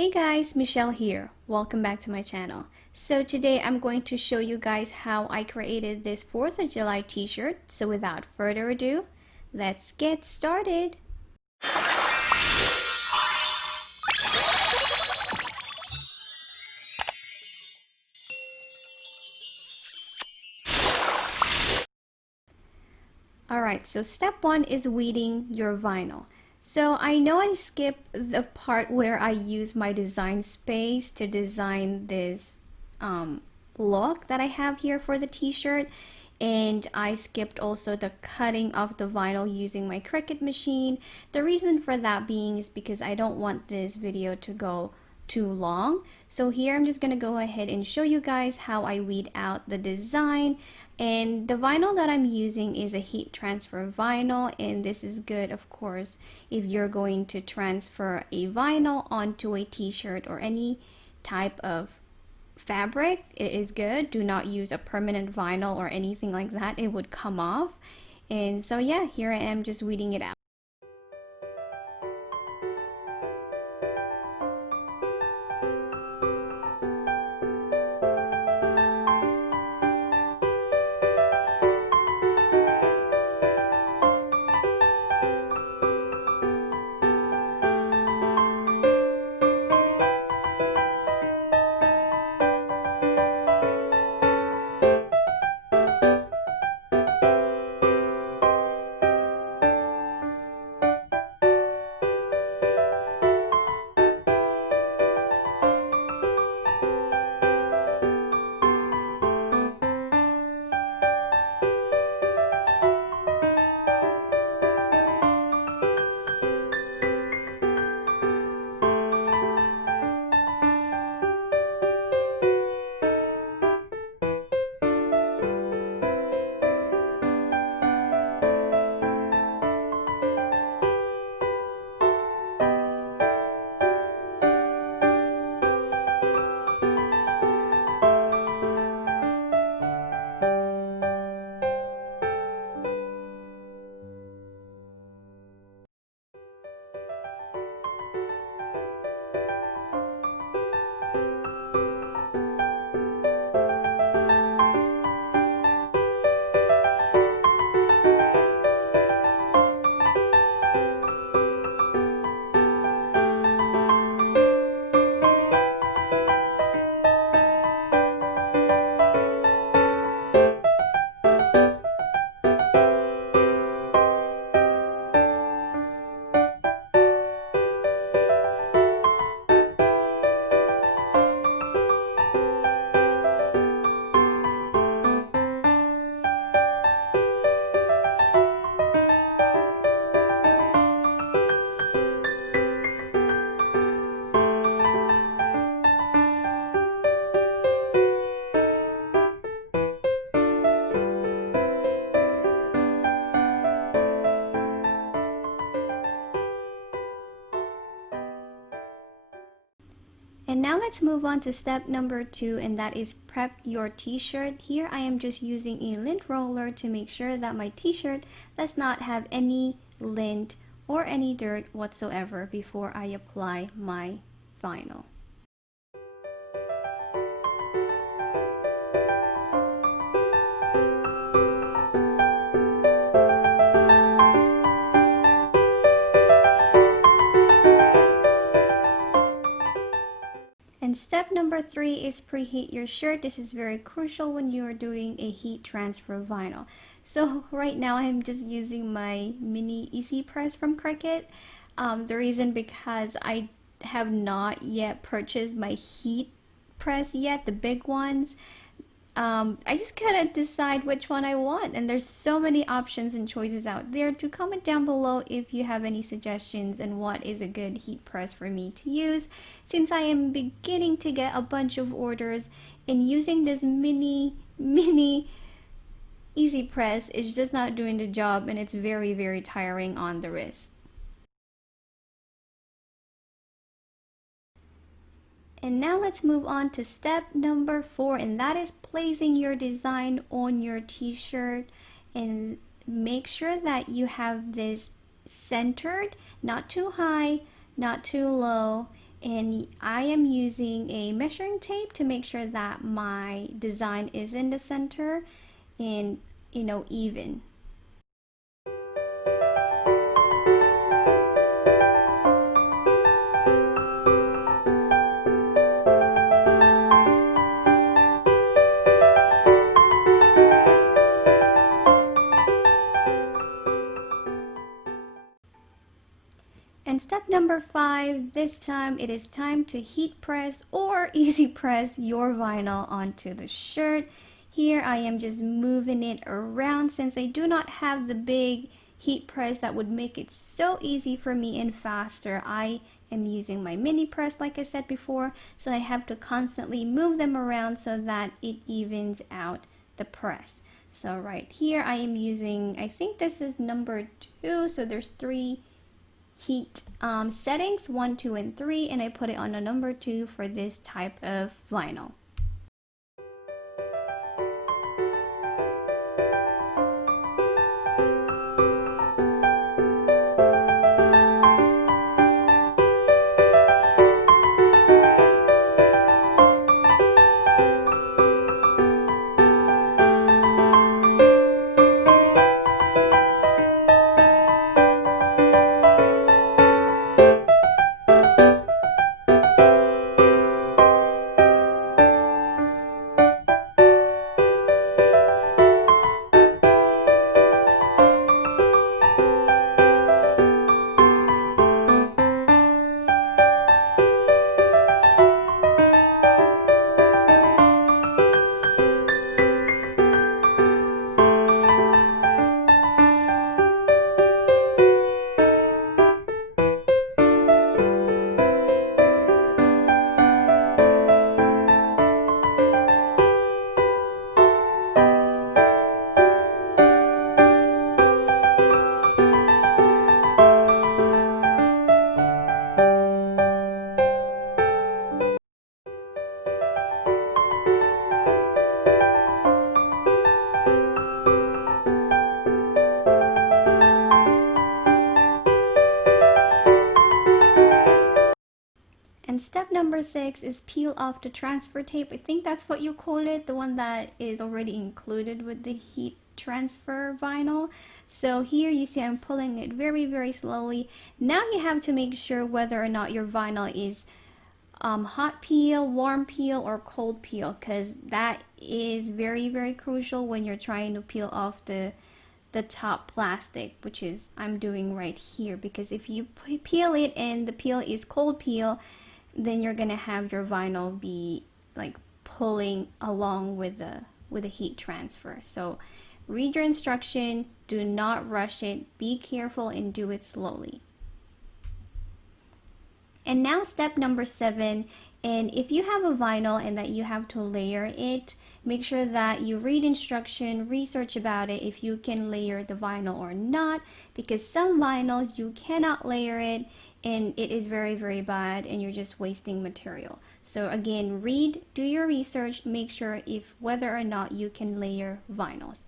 Hey guys, Michelle here. Welcome back to my channel. So today I'm going to show you guys how I created this 4th of July t-shirt. So without further ado, let's get started. Alright, so step 1 is weeding your vinyl. So I know I skipped the part where I use my design space to design this look that I have here for the t-shirt, and I skipped also the cutting of the vinyl using my Cricut machine. The reason for that being is because I don't want this video to go too long. So here I'm just gonna go ahead and show you guys how I weed out the design. And the vinyl that I'm using is a heat transfer vinyl, and this is good, of course, if you're going to transfer a vinyl onto a t-shirt or any type of fabric. It is good. Do not use a permanent vinyl or anything like that. It would come off. And so yeah, here I am just weeding it out. And now let's move on to step number 2, and that is prep your t-shirt. Here I am just using a lint roller to make sure that my t-shirt does not have any lint or any dirt whatsoever before I apply my vinyl. And step number 3 is preheat your shirt. This is very crucial when you're doing a heat transfer vinyl. So right now I'm just using my mini easy press from Cricut. The reason because I have not yet purchased my heat press yet, the big ones. I just gotta decide which one I want, and there's so many options and choices out there. To comment down below if you have any suggestions and what is a good heat press for me to use, since I am beginning to get a bunch of orders, and using this mini easy press is just not doing the job, and it's very tiring on the wrist. And now let's move on to step number 4, and that is placing your design on your t-shirt. And make sure that you have this centered, not too high, not too low, and I am using a measuring tape to make sure that my design is in the center and, you know, even. And step number 5, this time it is time to heat press or easy press your vinyl onto the shirt. Here I am just moving it around since I do not have the big heat press that would make it so easy for me and faster. I am using my mini press like I said before, so I have to constantly move them around so that it evens out the press. So right here I am using, I think this is number 2, so there's 3 heat settings, 1, 2, and 3, and I put it on a number 2 for this type of vinyl. And step number 6 is peel off the transfer tape. I think that's what you call it, the one that is already included with the heat transfer vinyl. So here you see I'm pulling it very, very slowly. Now you have to make sure whether or not your vinyl is hot peel, warm peel, or cold peel, because that is very, very crucial when you're trying to peel off the top plastic, which is I'm doing right here, because if you peel it and the peel is cold peel, then you're gonna have your vinyl be like pulling along with the heat transfer. So read your instruction, do not rush it, be careful and do it slowly. And now step number 7, and if you have a vinyl and that you have to layer it, make sure that you read instruction, research about it if you can layer the vinyl or not, because some vinyls you cannot layer it and it is very, very bad and you're just wasting material. So again, read, do your research, make sure if whether or not you can layer vinyls.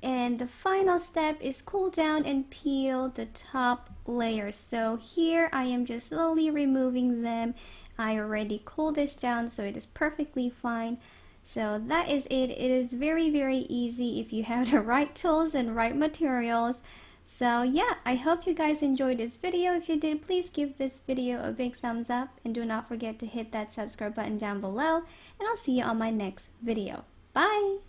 And the final step is cool down and peel the top layer. So here I am just slowly removing them. I already cooled this down, so it is perfectly fine. So that is it. It is very, very easy if you have the right tools and right materials. So yeah, I hope you guys enjoyed this video. If you did, please give this video a big thumbs up and do not forget to hit that subscribe button down below, and I'll see you on my next video. Bye!